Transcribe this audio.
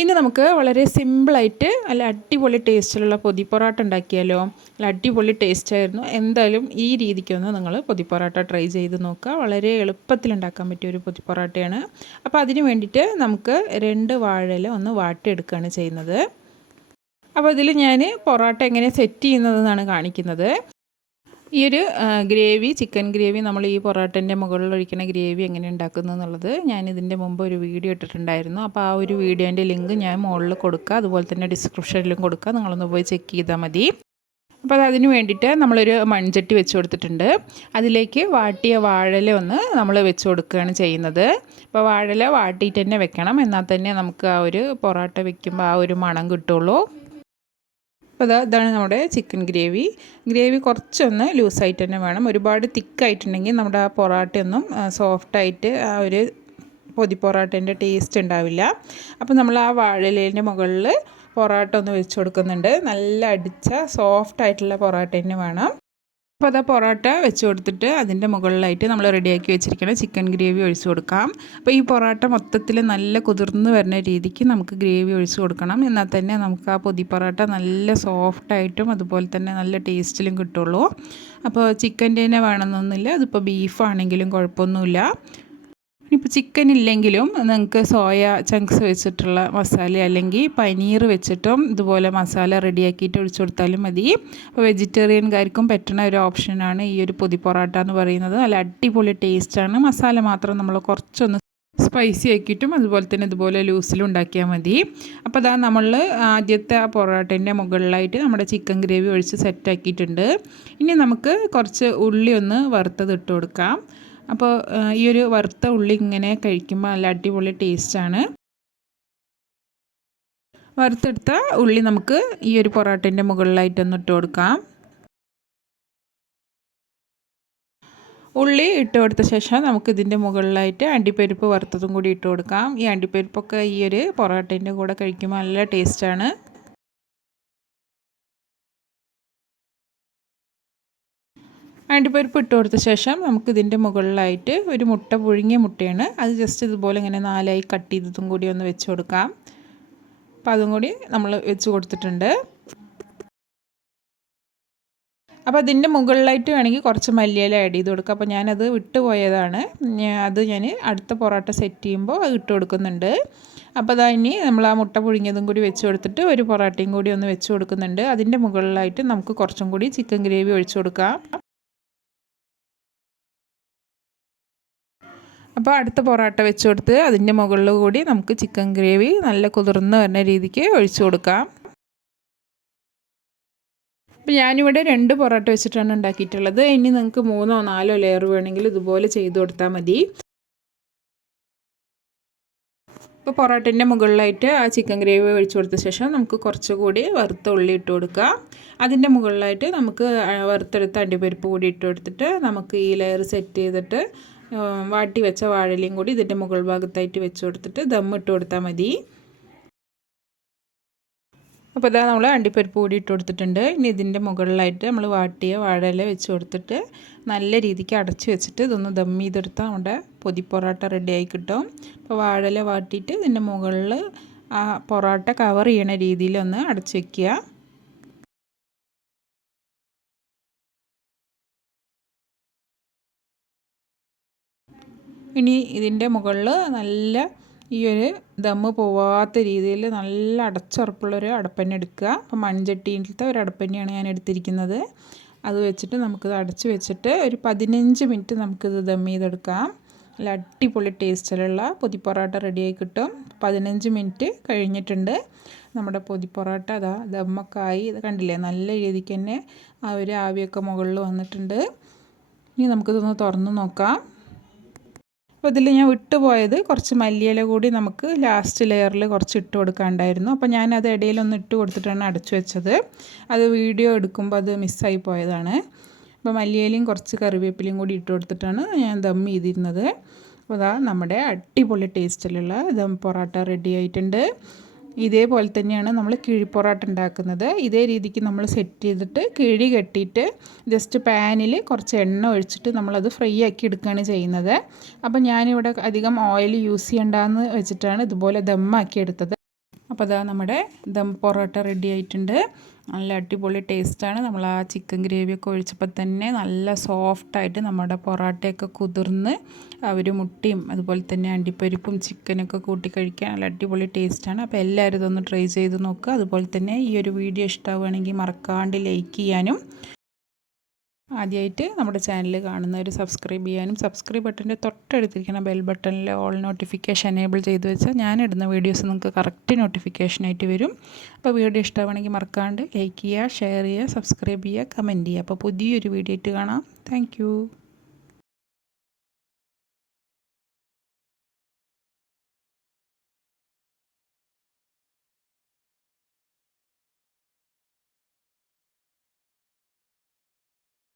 ഇനി നമുക്ക് വളരെ സിമ്പിളായിട്ട് നല്ല അടിപൊളി ടേസ്റ്റിലുള്ള പൊതി പൊറോട്ട ഉണ്ടാക്കിയാലോ? നല്ല അടിപൊളി ടേസ്റ്റ് ആയിരുന്നു. എന്തായാലും ഈ രീതിക്കൊന്ന് നിങ്ങൾ പൊതി പൊറോട്ട ട്രൈ ചെയ്ത് നോക്കുക. വളരെ എളുപ്പത്തിൽ ഉണ്ടാക്കാൻ പറ്റിയ ഒരു പൊതി പൊറോട്ടയാണ് അപ്പോൾ അതിന് വേണ്ടിയിട്ട് നമുക്ക് രണ്ട് വാഴയില ഒന്ന് വാട്ടിയെടുക്കുകയാണ് ചെയ്യുന്നത്. അപ്പോൾ ഇതിൽ ഞാൻ പൊറോട്ട എങ്ങനെ സെറ്റ് ചെയ്യുന്നതെന്നാണ് കാണിക്കുന്നത്. ഈ ഒരു ഗ്രേവി ചിക്കൻ ഗ്രേവി നമ്മൾ ഈ പൊറോട്ടന്റെ മുകളിൽ ഒഴിക്കുന്ന ഗ്രേവി എങ്ങനെ ഉണ്ടാക്കുന്നു എന്നുള്ളത് ഞാൻ ഇതിന്റെ മുമ്പ് ഒരു വീഡിയോ ഇട്ടിട്ടുണ്ടായിരുന്നു. അപ്പോൾ ആ ഒരു വീഡിയോന്റെ ലിങ്ക് ഞാൻ മുകളിൽ കൊടുക്കുക. അതുപോലെ തന്നെ ഡിസ്ക്രിപ്ഷനിലും കൊടുക്കുക. നിങ്ങളൊന്ന് പോയി ചെക്ക് ചെയ്താൽ മതി. അപ്പോൾ അതിന് വേണ്ടിയിട്ട് നമ്മളൊരു മൺചട്ടി വെച്ച് കൊടുത്തിട്ടുണ്ട്. അതിലേക്ക് വാട്ടിയ വാഴല ഒന്ന് നമ്മൾ വെച്ച് കൊടുക്കുകയാണ് ചെയ്യുന്നത്. അപ്പോൾ വാഴല വാട്ടിയിട്ട് തന്നെ വെക്കണം. എന്നാൽ തന്നെ നമുക്ക് ആ ഒരു പൊറോട്ട വെക്കുമ്പോൾ ആ ഒരു മണം കിട്ടുള്ളൂ. അപ്പോൾ അതാ ഇതാണ് നമ്മുടെ ചിക്കൻ ഗ്രേവി. ഗ്രേവി കുറച്ചൊന്ന് ലൂസായിട്ട് തന്നെ വേണം. ഒരുപാട് തിക്കായിട്ടുണ്ടെങ്കിൽ നമ്മുടെ ആ പൊറാട്ടയൊന്നും സോഫ്റ്റായിട്ട് ആ ഒരു പൊതി പൊറാട്ടേന്റെ ടേസ്റ്റ് ഉണ്ടാവില്ല. അപ്പോൾ നമ്മൾ ആ വാഴയിലേന്റെ മുകളിൽ പൊറാട്ട ഒന്ന് വെച്ച് കൊടുക്കുന്നുണ്ട്. നല്ല അടിച്ച സോഫ്റ്റ് ആയിട്ടുള്ള പൊറാട്ട തന്നെ വേണം. അപ്പോൾ അത് പൊറോട്ട വെച്ച് കൊടുത്തിട്ട് അതിന്റെ മുകളിലായിട്ട് നമ്മൾ റെഡിയാക്കി വെച്ചിരിക്കുന്ന ചിക്കൻ ഗ്രേവി ഒഴിച്ച് കൊടുക്കാം. അപ്പോൾ ഈ പൊറോട്ട മൊത്തത്തിൽ നല്ല കുതിർന്ന് വരുന്ന രീതിക്ക് നമുക്ക് ഗ്രേവി ഒഴിച്ച് കൊടുക്കണം. എന്നാൽ തന്നെ നമുക്ക് ആ പൊതി പൊറോട്ട നല്ല സോഫ്റ്റായിട്ടും അതുപോലെ തന്നെ നല്ല ടേസ്റ്റിലും കിട്ടുള്ളൂ. അപ്പോൾ ചിക്കന്റെ തന്നെ വേണമെന്നൊന്നുമില്ല. അതിപ്പോൾ ബീഫാണെങ്കിലും കുഴപ്പമൊന്നുമില്ല. ഇനിയിപ്പോൾ ചിക്കൻ ഇല്ലെങ്കിലും നിങ്ങൾക്ക് സോയ ചങ്ക്സ് വെച്ചിട്ടുള്ള മസാല അല്ലെങ്കിൽ പനീർ വെച്ചിട്ടും ഇതുപോലെ മസാല റെഡിയാക്കിയിട്ട് ഒഴിച്ചു കൊടുത്താലും മതി. അപ്പോൾ വെജിറ്റേറിയൻകാർക്കും പറ്റുന്ന ഒരു ഓപ്ഷനാണ് ഈ ഒരു പൊതി പൊറോട്ട എന്ന് പറയുന്നത്. നല്ല അടിപൊളി ടേസ്റ്റാണ് മസാല മാത്രം നമ്മൾ കുറച്ചൊന്ന് സ്പൈസി ആക്കിയിട്ടും അതുപോലെ തന്നെ ഇതുപോലെ ലൂസിലും ഉണ്ടാക്കിയാൽ മതി. അപ്പോൾ അതാ നമ്മൾ ആദ്യത്തെ ആ പൊറോട്ടേന്റെ മുകളിലായിട്ട് നമ്മുടെ ചിക്കൻ ഗ്രേവി ഒഴിച്ച് സെറ്റാക്കിയിട്ടുണ്ട് ഇനി നമുക്ക് കുറച്ച് ഉള്ളി ഒന്ന് വറുത്തത് ഇട്ട് കൊടുക്കാം. അപ്പോൾ ഈ ഒരു വറുത്ത ഉള്ളി ഇങ്ങനെ കഴിക്കുമ്പോൾ നല്ല അടിപൊളി ടേസ്റ്റാണ് വറുത്തെടുത്ത ഉള്ളി നമുക്ക് ഈ ഒരു പൊറോട്ടേന്റെ മുകളിലായിട്ടൊന്ന് ഇട്ട് കൊടുക്കാം. ഉള്ളി ഇട്ട് കൊടുത്ത ശേഷം നമുക്ക് ഇതിന്റെ മുകളിലായിട്ട് അണ്ടിപ്പരിപ്പ് വറുത്തതും കൂടി ഇട്ട് കൊടുക്കാം. ഈ അണ്ടിപ്പരിപ്പൊക്കെ ഈ ഒരു പൊറോട്ടേന്റെ കൂടെ കഴിക്കുമ്പോൾ നല്ല ടേസ്റ്റാണ് അണ്ടിപ്പരിപ്പ് ഇട്ട് കൊടുത്ത ശേഷം നമുക്ക് ഇതിന്റെ മുകളിലായിട്ട് ഒരു മുട്ട പുഴുങ്ങിയ മുട്ടയാണ്. അത് ജസ്റ്റ് ഇതുപോലെ ഇങ്ങനെ നാലായി കട്ട് ചെയ്തതും കൂടി ഒന്ന് വെച്ച് കൊടുക്കാം. അപ്പോൾ അതും കൂടി നമ്മൾ വെച്ച് കൊടുത്തിട്ടുണ്ട്. അപ്പോൾ അതിന്റെ മുകളിലായിട്ട് വേണമെങ്കിൽ കുറച്ച് മല്ലിയില ആഡ് ചെയ്ത് കൊടുക്കുക അപ്പോൾ ഞാനത് വിട്ടുപോയതാണ് അത് ഞാൻ അടുത്ത പൊറോട്ട സെറ്റ് ചെയ്യുമ്പോൾ അത് ഇട്ട് കൊടുക്കുന്നുണ്ട്. അപ്പോൾ അതാ ഇനി നമ്മൾ ആ മുട്ട പുഴുങ്ങിയതും കൂടി വെച്ച് കൊടുത്തിട്ട് ഒരു പൊറോട്ടയും കൂടി ഒന്ന് വെച്ച് കൊടുക്കുന്നുണ്ട്. അതിന്റെ മുകളിലായിട്ട് നമുക്ക് കുറച്ചും കൂടി ചിക്കൻ ഗ്രേവി ഒഴിച്ചു കൊടുക്കാം. അപ്പോൾ അടുത്ത പൊറോട്ട വെച്ച് കൊടുത്ത് അതിന്റെ മുകളിൽ കൂടി നമുക്ക് ചിക്കൻ ഗ്രേവി നല്ല കുതിർന്ന് വരുന്ന രീതിക്ക് ഒഴിച്ചു കൊടുക്കാം. അപ്പോൾ ഞാനിവിടെ രണ്ട് പൊറോട്ട വെച്ചിട്ടാണ് ഉണ്ടാക്കിയിട്ടുള്ളത്. ഇനി നിങ്ങൾക്ക് മൂന്നോ നാലോ ലെയർ വേണമെങ്കിൽ ഇതുപോലെ ചെയ്ത് കൊടുത്താൽ മതി. ഇപ്പോൾ പൊറോട്ടന്റെ മുകളിലായിട്ട് ആ ചിക്കൻ ഗ്രേവി ഒഴിച്ചു കൊടുത്ത ശേഷം നമുക്ക് കുറച്ചുകൂടി വറുത്ത ഉള്ളി ഇട്ട് കൊടുക്കാം. അതിന്റെ മുകളിലായിട്ട് നമുക്ക് വറുത്തെടുത്ത അണ്ടിപ്പരിപ്പ് കൂടി ഇട്ട് കൊടുത്തിട്ട് നമുക്ക് ഈ ലെയർ സെറ്റ് ചെയ്തിട്ട് വാട്ടി വെച്ച വാഴലയും കൂടി ഇതിന്റെ മുകൾ ഭാഗത്തായിട്ട് വെച്ച് കൊടുത്തിട്ട് ദം ഇട്ട് കൊടുത്താൽ മതി. അപ്പോൾ ഇതാ നമ്മൾ അണ്ടിപ്പരിപ്പ് കൂടി ഇട്ട് കൊടുത്തിട്ടുണ്ട്. ഇനി ഇതിന്റെ മുകളിലായിട്ട് നമ്മൾ വാട്ടിയ വാഴയില വെച്ച് കൊടുത്തിട്ട് നല്ല രീതിക്ക് അടച്ച് വെച്ചിട്ട് ഇതൊന്ന് ദം ചെയ്തെടുത്താൽ നമ്മുടെ പൊതി പൊറോട്ട റെഡിയായി കിട്ടും. അപ്പോൾ വാഴയില വാട്ടിയിട്ട് ഇതിന്റെ മുകളിൽ ആ പൊറോട്ട കവർ ചെയ്യണ രീതിയിലൊന്ന് അടച്ച് വയ്ക്കുക ഇനി ഇതിന്റെ മുകളിൽ നല്ല ഈ ഒരു ദമ്മ് പോവാത്ത രീതിയിൽ നല്ല അടച്ചുറപ്പുള്ളൊരു അടപ്പന്നെ എടുക്കുക. അപ്പോൾ മൺചട്ടിയിലത്തെ ഒരു അടപ്പന്നെയാണ് ഞാൻ എടുത്തിരിക്കുന്നത്. അത് വെച്ചിട്ട് നമുക്കിത് അടച്ച് വെച്ചിട്ട് ഒരു പതിനഞ്ച് മിനിറ്റ് നമുക്കിത് ദം ചെയ്തെടുക്കാം. നല്ല അടിപൊളി ടേസ്റ്റിലുള്ള പൊതി പൊറോട്ട റെഡിയായി കിട്ടും. പതിനഞ്ച് മിനിറ്റ് കഴിഞ്ഞിട്ടുണ്ട്. നമ്മുടെ പൊതി പൊറോട്ട അതാ ദമ്മക്കായി ഇത് കണ്ടില്ലേ? നല്ല രീതിക്ക് തന്നെ ആ ഒരു ആവിയൊക്കെ മുകളിൽ വന്നിട്ടുണ്ട്. ഇനി നമുക്കിതൊന്ന് തുറന്ന് നോക്കാം. അപ്പോൾ ഇതിൽ ഞാൻ വിട്ടുപോയത് കുറച്ച് മല്ലിയില കൂടി നമുക്ക് ലാസ്റ്റ് ലെയറിൽ കുറച്ച് ഇട്ട് കൊടുക്കാണ്ടായിരുന്നു. അപ്പോൾ ഞാൻ അത് ഇടയിലൊന്ന് ഇട്ട് കൊടുത്തിട്ടാണ് അടച്ചു വെച്ചത്. അത് വീഡിയോ എടുക്കുമ്പോൾ അത് മിസ്സായി പോയതാണ്. അപ്പോൾ മല്ലിയിലയും കുറച്ച് കറിവേപ്പിലയും കൂടി ഇട്ട് കൊടുത്തിട്ടാണ് ഞാൻ ദം ചെയ്തിരുന്നത്. അപ്പോൾ അതാ നമ്മുടെ അടിപൊളി ടേസ്റ്റിലുള്ള ദം പൊറോട്ട റെഡി ആയിട്ടുണ്ട്. ഇതേപോലെ തന്നെയാണ് നമ്മൾ കിഴിപ്പൊറാട്ട ഉണ്ടാക്കുന്നത്. ഇതേ രീതിക്ക് നമ്മൾ സെറ്റ് ചെയ്തിട്ട് കിഴി കെട്ടിയിട്ട് ജസ്റ്റ് പാനിൽ കുറച്ച് എണ്ണ ഒഴിച്ചിട്ട് നമ്മളത് ഫ്രൈ ആക്കി എടുക്കുകയാണ് ചെയ്യുന്നത്. അപ്പോൾ ഞാനിവിടെ അധികം ഓയിൽ യൂസ് ചെയ്യണ്ടെന്ന് വെച്ചിട്ടാണ് ഇതുപോലെ ദമ്മാക്കി എടുത്തത്. അപ്പോൾ അതാ നമ്മുടെ ദം പൊറോട്ട റെഡി ആയിട്ടുണ്ട്. നല്ല അടിപൊളി ടേസ്റ്റാണ് നമ്മൾ ആ ചിക്കൻ ഗ്രേവിയൊക്കെ ഒഴിച്ചപ്പോൾ തന്നെ നല്ല സോഫ്റ്റായിട്ട് നമ്മുടെ പൊറോട്ടയൊക്കെ കുതിർന്ന് അവർ മുട്ടിയും അതുപോലെ തന്നെ അണ്ടിപ്പരിപ്പും ചിക്കനൊക്കെ കൂട്ടി കഴിക്കാൻ നല്ല അടിപൊളി ടേസ്റ്റാണ് അപ്പോൾ എല്ലാവരും ഇതൊന്ന് ട്രൈ ചെയ്ത് നോക്കുക അതുപോലെ തന്നെ ഈ ഒരു വീഡിയോ ഇഷ്ടമാവുകയാണെങ്കിൽ മറക്കാണ്ട് ലൈക്ക് ചെയ്യാനും. ആദ്യമായിട്ട് നമ്മുടെ ചാനൽ കാണുന്നവർ സബ്സ്ക്രൈബ് ചെയ്യാനും സബ്സ്ക്രൈബ് ബട്ടന്റെ തൊട്ടടുത്തിരിക്കുന്ന ബെൽ ബട്ടണിൽ ഓൾ നോട്ടിഫിക്കേഷൻ എനേബിൾ ചെയ്ത് വെച്ചാൽ ഞാൻ ഇടുന്ന വീഡിയോസ് നിങ്ങൾക്ക് കറക്റ്റ് നോട്ടിഫിക്കേഷനായിട്ട് വരും. അപ്പോൾ വീഡിയോ ഇഷ്ടമാണെങ്കിൽ മറക്കാണ്ട് ലൈക്ക് ചെയ്യുക ഷെയർ ചെയ്യുക സബ്സ്ക്രൈബ് ചെയ്യുക കമന്റ് ചെയ്യുക. അപ്പോൾ പുതിയൊരു വീഡിയോ ആയിട്ട് കാണാം. താങ്ക്